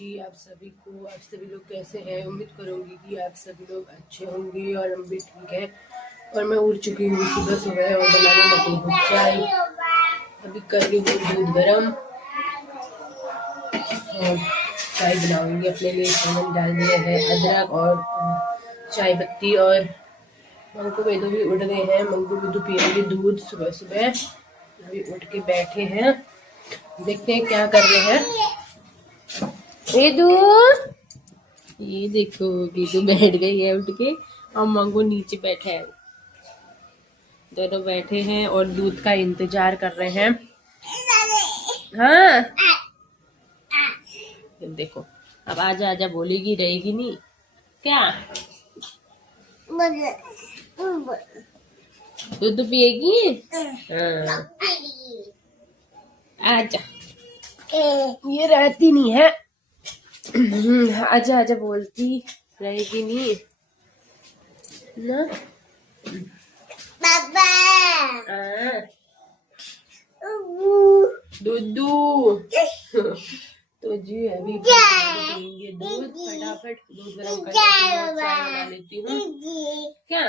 जी आप सभी को। आप सभी लोग कैसे हैं? उम्मीद करूंगी कि आप सभी लोग अच्छे होंगे और हम भी ठीक है। और मैं उठ चुकी हूँ सुबह सुबह और बनाने लगी हूँ चाय। अभी कर रही हूँ दूध गरम और चाय बनाऊंगी अपने लिए। चमन डाल दिया है, अदरक और चाय पत्ती। और मंगू बेदू भी उठ गए हैं। मंगू बेदू पियेंगे दूध सुबह सुबह। अभी उठ के बैठे हैं, देखते हैं क्या कर रहे हैं। बेदू, ये देखो बेदू बैठ गई है उठ के और मंगू नीचे बैठा है। दोनों बैठे हैं और दूध का इंतजार कर रहे हैं। हाँ देखो, अब आजा आजा बोलेगी, रहेगी नहीं क्या? दूध पिएगी? हाँ आजा, ये रहती नहीं है। आजा आजा बोलती रहेगी नहीं ना। दूधू तो जी अभी पियेंगे दूध। फटाफट दूध गरम कर चाय बना लेती हूँ। क्या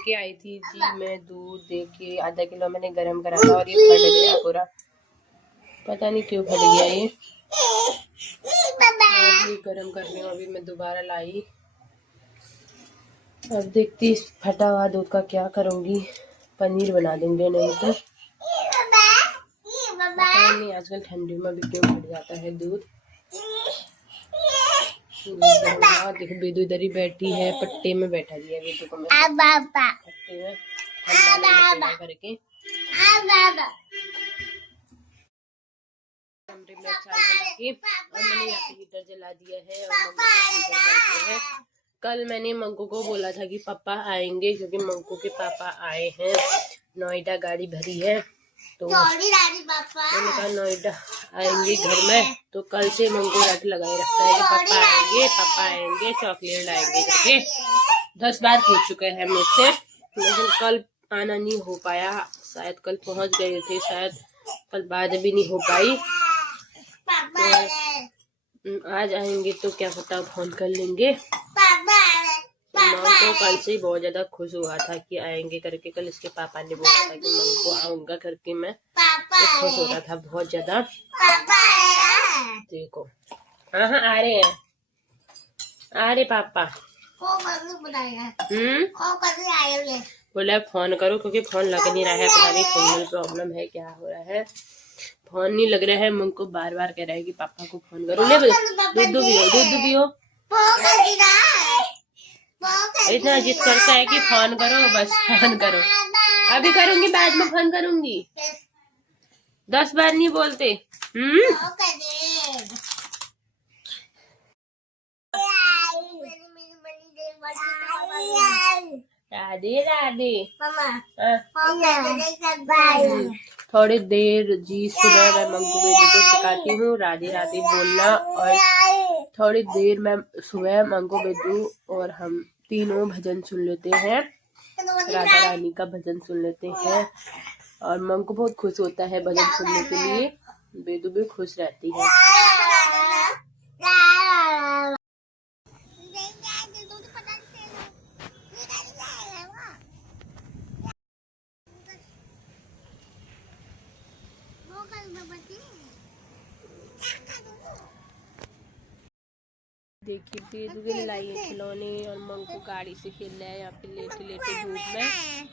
के आई थी जी मैं दूध देके आधा किलो मैंने गरम करा था और ये फट गया पूरा। पता नहीं क्यों फट गया ये। अभी गरम करने अभी मैं दोबारा लाई। अब देखती फटा हुआ दूध का क्या करूंगी। पनीर बना देंगे, नहीं तो पता नहीं आजकल ठंडी में भी क्यों फट जाता है दूध। देखो बेदू इधर ही बैठी है, पट्टे में बैठा दिया बेदू को मैं पट्टे में करके। कमरे में चाय बना के और मैंने यहाँ पे हीटर जला दिया है और मंगू बैठे हैं। कल मैंने मंगू को बोला था कि पापा आएंगे, क्योंकि मंगू के पापा आए हैं। नोएडा गाड़ी भरी है तो मैंने कहा नोएडा आएंगे घर में। तो कल से मंगू रट लगाए रखता है कि पापा आएंगे चॉकलेट लाएंगे करके। 10 बार पूछ चुके हैं मुझसे, लेकिन कल आना नहीं हो पाया। शायद कल पहुंच गए थे, शायद कल बाद भी नहीं हो पाई। तो आज आएंगे तो क्या पता फोन कर लेंगे। तो कल से ही बहुत ज्यादा खुश हुआ था कि आएंगे करके। कल इसके पापा ने बोला था कि मम्मी को आऊंगा करके। मैं तो खुश हो रहा था बहुत ज्यादा। देखो हाँ आ रहे हैं, आ रहे पापा। बोला फोन करो, क्योंकि फोन लग नहीं रहा है। पता नहीं फोन में प्रॉब्लम है, क्या हो रहा है, फोन नहीं लग रहा है। मंग को बार बार कह रहा है कि पापा को फोन करो। ले दूध भी हो। इतना जिद करता है कि फोन करो, बस फोन करो। अभी करूंगी, बाद में फोन करूंगी। 10 बार नहीं बोलते। राधे राधे। थोड़ी देर जी सुबह मैं मंगू बेदू को सिखाती हूँ राधे राधे बोलना। और थोड़ी देर मैं सुबह मंगू बेदू और हम तीनों भजन सुन लेते हैं, राधा रानी का भजन सुन लेते हैं। और मंगू बहुत खुश होता है भजन सुनने के लिए, बेदू भी खुश रहती है। देखिए बेदू के लिए लाई है खिलौने और मंगू गाड़ी से खेल रहा है यहाँ पे लेटे लेटे धूप में।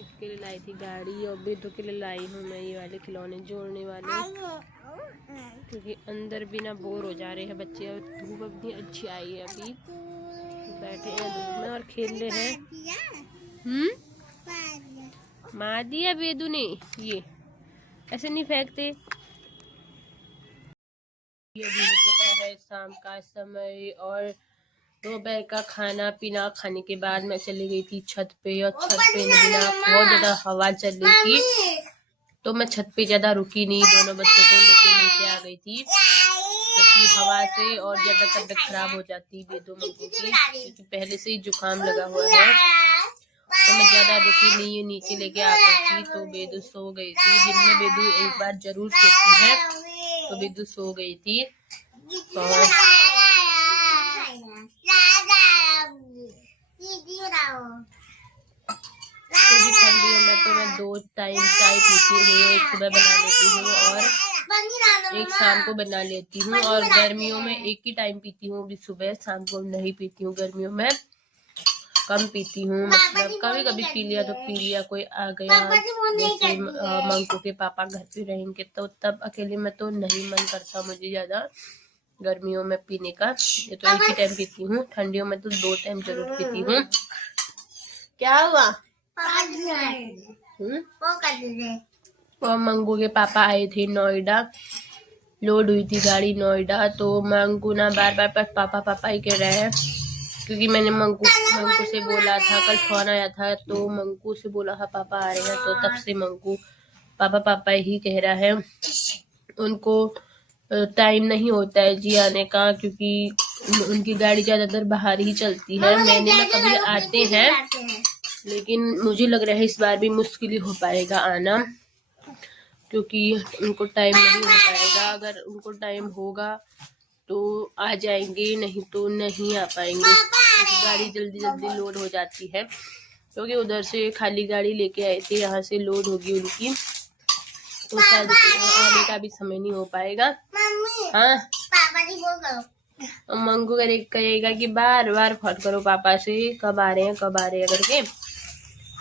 इसके लिए लाई थी गाड़ी और बेदू के लिए लाई हूँ मैं ये वाले खिलौने जोड़ने वाले, क्योंकि अंदर भी ना बोर हो जा रहे हैं बच्चे। और धूप अपनी अच्छी आई है, अभी बैठे हैं धूप में और खेल रहे हैं। मार दिया बेदू ने, ये ऐसे नहीं फेंकते। ये भी हो चुका है शाम का समय और दोपहर का खाना पीना खाने के बाद मैं चली गई थी छत पे। और छत पे बहुत ज्यादा हवा चल रही थी तो मैं छत पे ज्यादा रुकी नहीं, दोनों बच्चों को लेके नीचे आ गई थी, क्योंकि हवा से और ज्यादा तबीयत खराब हो जाती है बेदू मंगू की, क्योंकि पहले से ही जुकाम लगा हुआ है। तो मैं ज्यादा रुकी नहीं, ये नीचे लेके आती थी तो बेदू सो गई थी। दिन में बेदू एक बार जरूर सोती है, तो बेदू सो गई थी। और ठंडियों में तो मैं 2 टाइम चाय पीती हूँ, एक सुबह बना लेती हूँ और एक शाम को बना लेती हूँ। और गर्मियों में एक ही टाइम पीती हूँ, भी सुबह, शाम को नहीं पीती हूँ। गर्मियों में कम पीती हूँ, मतलब कभी कभी पी लिया तो पी लिया, कोई आ गया जैसे मंकू के पापा घर पे रहेंगे तो तब अकेले में तो नहीं मन करता मुझे ज्यादा गर्मियों में पीने का। ये तो एक ही टाइम पीती हूँ, ठंडियों में तो 2 टाइम जरूर पीती हूँ। क्या हुआ? और मंगू के पापा आए थे नोएडा, लोड हुई थी गाड़ी नोएडा, तो मंगू ना बार बार पापा पापा ही कह रहे हैं, क्योंकि मैंने मंगू से बोला था, कल फोन आया था तो मंगू से बोला था पापा आ रहे हैं, तो तब से मंगू पापा पापा ही कह रहा है। उनको टाइम नहीं होता है जी आने का, क्योंकि उनकी गाड़ी ज्यादातर बाहर ही चलती है। महीने में कभी आते हैं, लेकिन मुझे लग रहा है इस बार भी मुश्किल ही हो पाएगा आना, क्योंकि उनको टाइम नहीं हो पाएगा। अगर उनको टाइम होगा तो आ जाएंगे, नहीं तो नहीं आ पाएंगे, क्योंकि गाड़ी जल्दी जल्दी लोड हो जाती है। क्योंकि उधर से खाली गाड़ी लेके आए थे, यहाँ से लोड होगी उनकी, तो शायद आने का भी समय नहीं हो पाएगा। हाँ, मंगू कहेगा कि बार बार फोन करो पापा से, कब आ रहे हैं कब आ रहे हैं करके।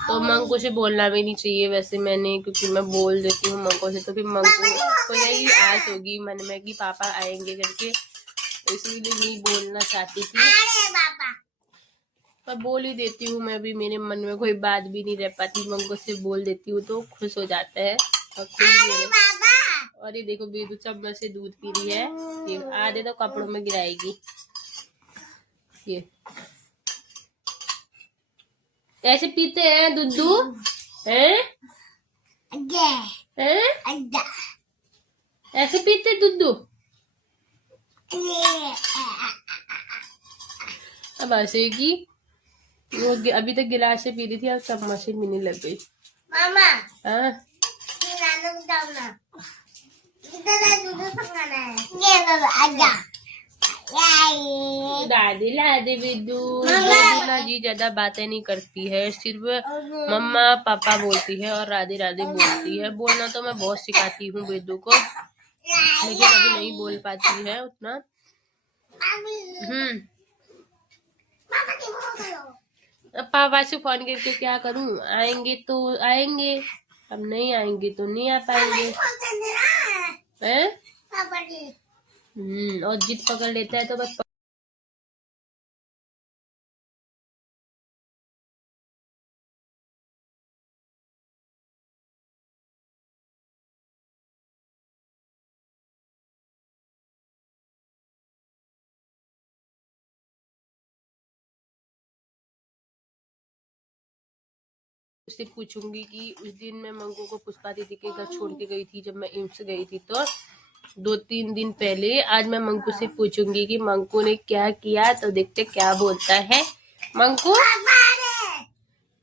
तो मंगू से बोलना भी नहीं चाहिए वैसे मैंने, क्योंकि मैं बोल देती हूँ मंगू से, तो फिर मंगू को यही आस होगी मन में कि पापा आएंगे करके, तो इसलिए नहीं बोलना चाहती थी। पर बोल ही देती हूँ मैं भी, मेरे मन में कोई बात भी नहीं रह पाती, मंगू से बोल देती हूँ तो खुश हो जाता है और खुश भी है। और ये देखो बेदू चम्मच से दूध पी रही है, ये आधे तो कपड़ों में गिराएगी। ये ऐसे पीते हैं दूधू, हैं? ऐसे पीते दूधू। अब ऐसे की वो अभी तक गिलास से पी रही थी, अब चम्मच से पीने लग गई। मामा, हाँ? दादी ला दे बिद्दू। ना जी ज्यादा बातें नहीं करती है, सिर्फ मम्मा पापा बोलती है और राधे राधे बोलती है। बोलना तो मैं बहुत सिखाती हूँ बिद्दू को, लेकिन अभी नहीं बोल पाती है उतना। अब पापा से फोन करके क्या करूं? आएंगे तो आएंगे, अब नहीं आएंगे तो नहीं आ पाएंगे। हैं? और जिद पकड़ लेता है तो बस। उससे पूछूंगी कि उस दिन मैं मंगू को पुष्पा दीदी के घर छोड़ के गई थी, जब मैं एम्स गई थी, तो 2-3 दिन पहले। आज मैं मंगू से पूछूंगी कि मंगू ने क्या किया, तो देखते क्या बोलता है। मंगू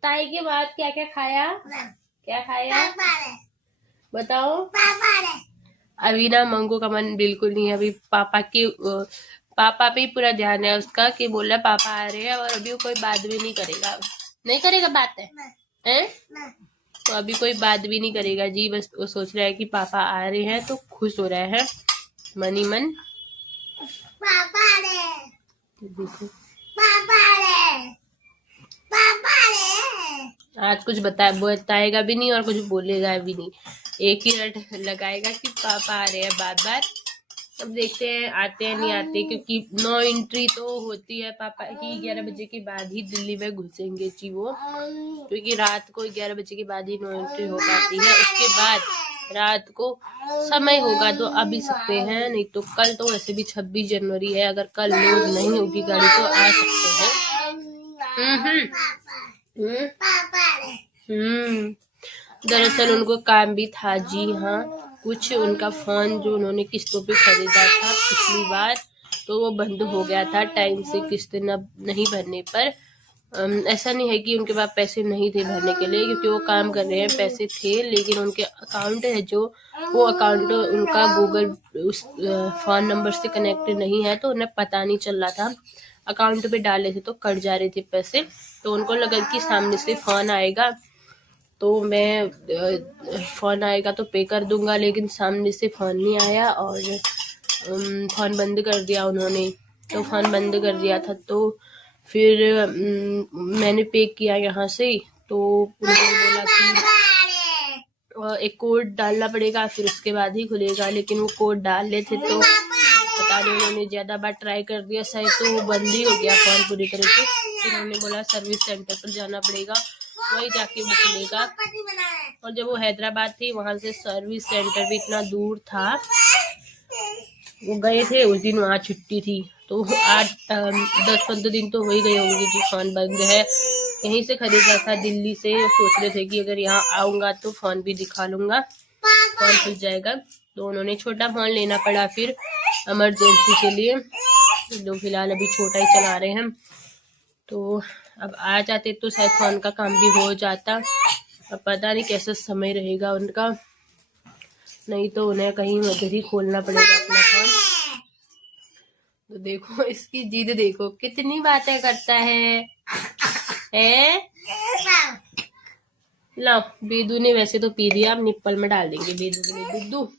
ताई के बाद क्या क्या खाया, क्या खाया बताओ। अभी ना मंगू का मन बिल्कुल नहीं है, अभी पापा पे ही पूरा ध्यान है उसका, कि बोला पापा आ रहे हैं, और अभी कोई बात भी नहीं करेगा। नहीं करेगा बात है? तो अभी कोई बात भी नहीं करेगा जी, बस वो सोच रहा है कि पापा आ रहे हैं तो खुश हो रहा है मन ही मन। पापा आज कुछ बताएगा भी नहीं और कुछ बोलेगा भी नहीं, एक ही रट लगाएगा कि पापा आ रहे हैं बार बार। अब देखते हैं आते हैं नहीं आते, क्योंकि 9 एंट्री तो होती है पापा की, 11 बजे के बाद ही दिल्ली में घुसेंगे जी वो, क्योंकि रात को 11 बजे के बाद ही 9 एंट्री हो पाती है। उसके बाद रात को समय होगा तो आ भी सकते हैं, नहीं तो कल तो वैसे भी 26 जनवरी है, अगर कल लोड नहीं होगी गाड़ी तो आ सकते हैं। दरअसल उनको काम भी था जी, हाँ, कुछ उनका फोन जो उन्होंने किस्तों पे खरीदा था पिछली बार, तो वो बंद हो गया था टाइम से किस्त नहीं भरने पर, ऐसा नहीं है कि उनके पास पैसे नहीं थे भरने के लिए, क्योंकि वो काम कर रहे हैं, पैसे थे, लेकिन उनके अकाउंट है जो, वो अकाउंट उनका गूगल उस फ़ोन नंबर से कनेक्ट नहीं है, तो उन्हें पता नहीं चल रहा था। अकाउंट पे डाले थे तो कट जा रहे थे पैसे, तो उनको लगा कि सामने से फ़ोन आएगा तो मैं फ़ोन आएगा तो पे कर दूंगा, लेकिन सामने से फ़ोन नहीं आया और फ़ोन बंद कर दिया उन्होंने। तो फ़ोन बंद कर दिया था तो फिर मैंने पे किया यहाँ से, तो उन्होंने बोला कि एक कोड डालना पड़ेगा फिर उसके बाद ही खुलेगा, लेकिन वो कोड डाल लेते तो पता नहीं उन्होंने ज़्यादा बार ट्राई कर दिया शायद, तो वो बंद ही हो गया फ़ोन पूरी तरह से। फिर उन्होंने बोला सर्विस सेंटर पर जाना पड़ेगा, वही जाके वो खुलेगा। और जब वो हैदराबाद थी, वहाँ से सर्विस सेंटर भी इतना दूर था, वो गए थे उस दिन, वहाँ छुट्टी थी, तो 8-10-15 दिन तो हो ही गए होंगे जी फ़ोन बंद है। यहीं से खरीदा था दिल्ली से, सोच रहे थे कि अगर यहाँ आऊँगा तो फ़ोन भी दिखा लूँगा, फ़ोन खुल जाएगा। तो उन्होंने छोटा फ़ोन लेना पड़ा फिर इमरजेंसी के लिए, जो फिलहाल अभी छोटा ही चला रहे हैं। तो अब आ जाते तो शायद फ़ोन का काम भी हो जाता। अब पता नहीं कैसा समय रहेगा उनका, नहीं तो उन्हें कहीं उधर ही खोलना पड़ेगा अपना फ़ोन। तो देखो इसकी जिद, देखो कितनी बातें करता है। लो बेदू ने वैसे तो पी दिया, अब निप्पल में डाल देंगे बेदू के लिए दूध।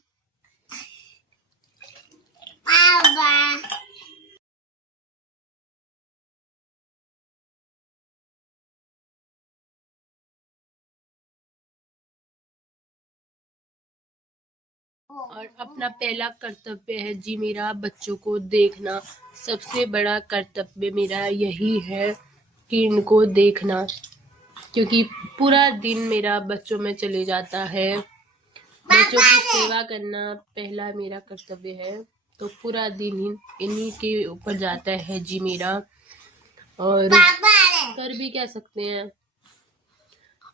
और अपना पहला कर्तव्य है जी मेरा बच्चों को देखना, सबसे बड़ा कर्तव्य मेरा यही है कि इनको देखना, क्योंकि पूरा दिन मेरा बच्चों में चले जाता है। बच्चों की सेवा करना पहला मेरा कर्तव्य है, तो पूरा दिन इन्हीं के ऊपर जाता है जी मेरा। और कर भी क्या सकते हैं,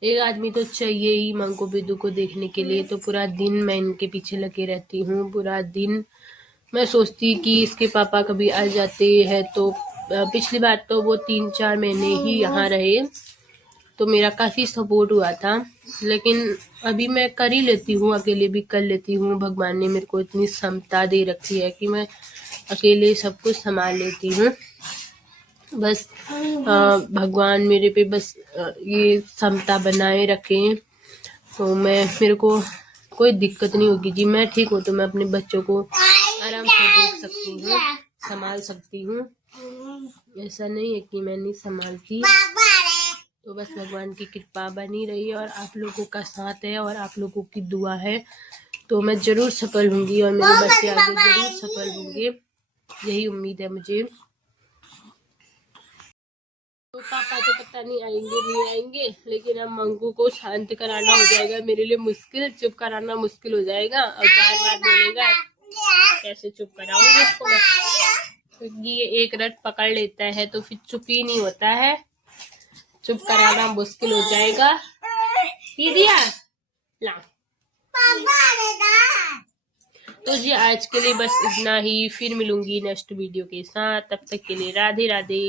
एक आदमी तो चाहिए ही मंगू बिदू को देखने के लिए, तो पूरा दिन मैं इनके पीछे लगे रहती हूँ। पूरा दिन मैं सोचती कि इसके पापा कभी आ जाते हैं, तो पिछली बार तो वो 3-4 महीने ही यहाँ रहे, तो मेरा काफ़ी सपोर्ट हुआ था। लेकिन अभी मैं कर ही लेती हूँ, अकेले भी कर लेती हूँ। भगवान ने मेरे को इतनी क्षमता दे रखी है कि मैं अकेले सब कुछ संभाल लेती हूँ। बस भगवान मेरे पे बस ये क्षमता बनाए रखें, तो मेरे को कोई दिक्कत नहीं होगी जी। मैं ठीक हूँ तो मैं अपने बच्चों को आराम से देख सकती हूँ, संभाल सकती हूँ। ऐसा नहीं है कि मैं नहीं संभालती। तो बस भगवान की कृपा बनी रही और आप लोगों का साथ है और आप लोगों की दुआ है, तो मैं ज़रूर सफल होंगी और मेरे बच्चे आगे ज़रूर सफल होंगे, यही उम्मीद है मुझे। तो पापा तो पता नहीं आएंगे, लेकिन अब मंगू को शांत कराना हो जाएगा मेरे लिए मुश्किल, चुप कराना मुश्किल हो जाएगा। और बार बार बोलेगा, कैसे चुप कराऊंगी इसको मैं, क्योंकि ये एक रट पकड़ लेता है तो फिर चुप ही नहीं होता है, चुप कराना मुश्किल हो जाएगा। पी दिया ला। तो जी आज के लिए बस इतना ही, फिर मिलूंगी नेक्स्ट वीडियो के साथ, तब तक के लिए राधे राधे।